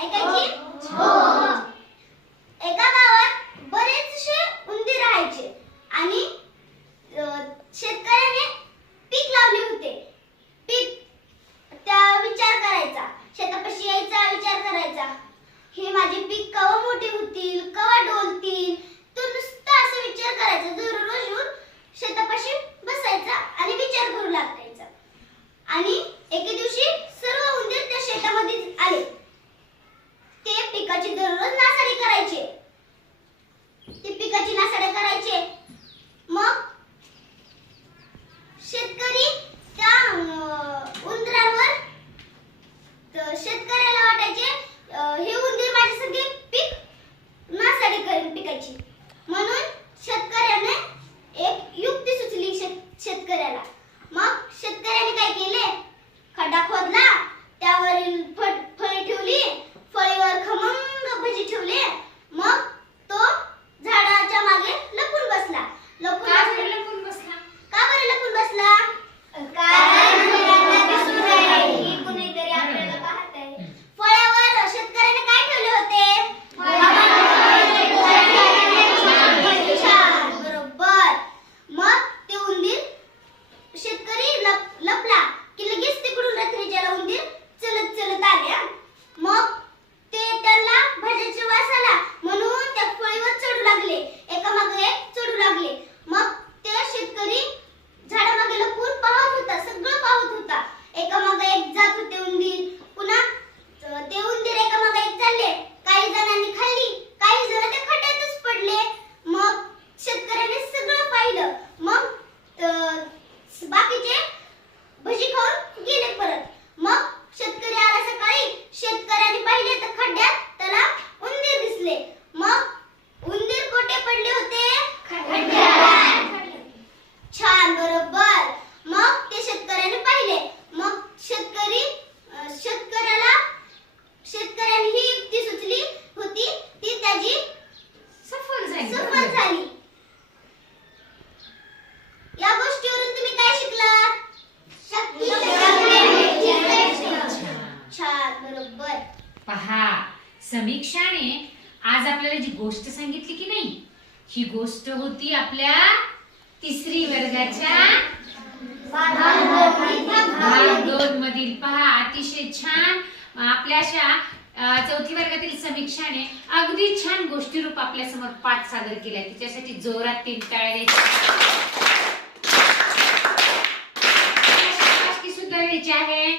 हो. एका गावात बरेचसे उंदीर राहायचे आणि शेतकऱ्याने पीक लावले होते. पीक त्या विचार करायचा. शेतापाशी यायचा विचार करायचा. हे माझे पीक कवा मोठे होतील कवा म्हणजे दररोज नासाडी करायचे. ती पिकाची नासाडी करायचे. मग शेतकरी त्या उंदरावर शेतकऱ्याला वाटायचे हे लागले. एकामागे एक चढू लागले. मग ते शेतकरी झाडामागे लपून पाहत होता सगळं पाहत होता. एकामागे एक जात होते उंदीर. पुन्हा ते उंदीर एकामागे एक चालले. काही जणांनी खाल्ली काही जण ते खड्ड्यातच पडले. मग शेतकऱ्याने सगळं पाहिलं. मग बाकीचे समीक्षाने आज आपल्याला जी गोष्ट सांगितली की नाही ही गोष्ट होती आपल्या तिसरी वर्गाच्या भाग दोन मधील पहा अतिशय छान आपल्याशा चौथी वर्गातील समीक्षाने अगदी छान गोष्टी रूप आपल्यासमोर पाठ सादर केलाय तिच्यासाठी जोरात तीन टाळ्या सुद्धा द्यायची आहे.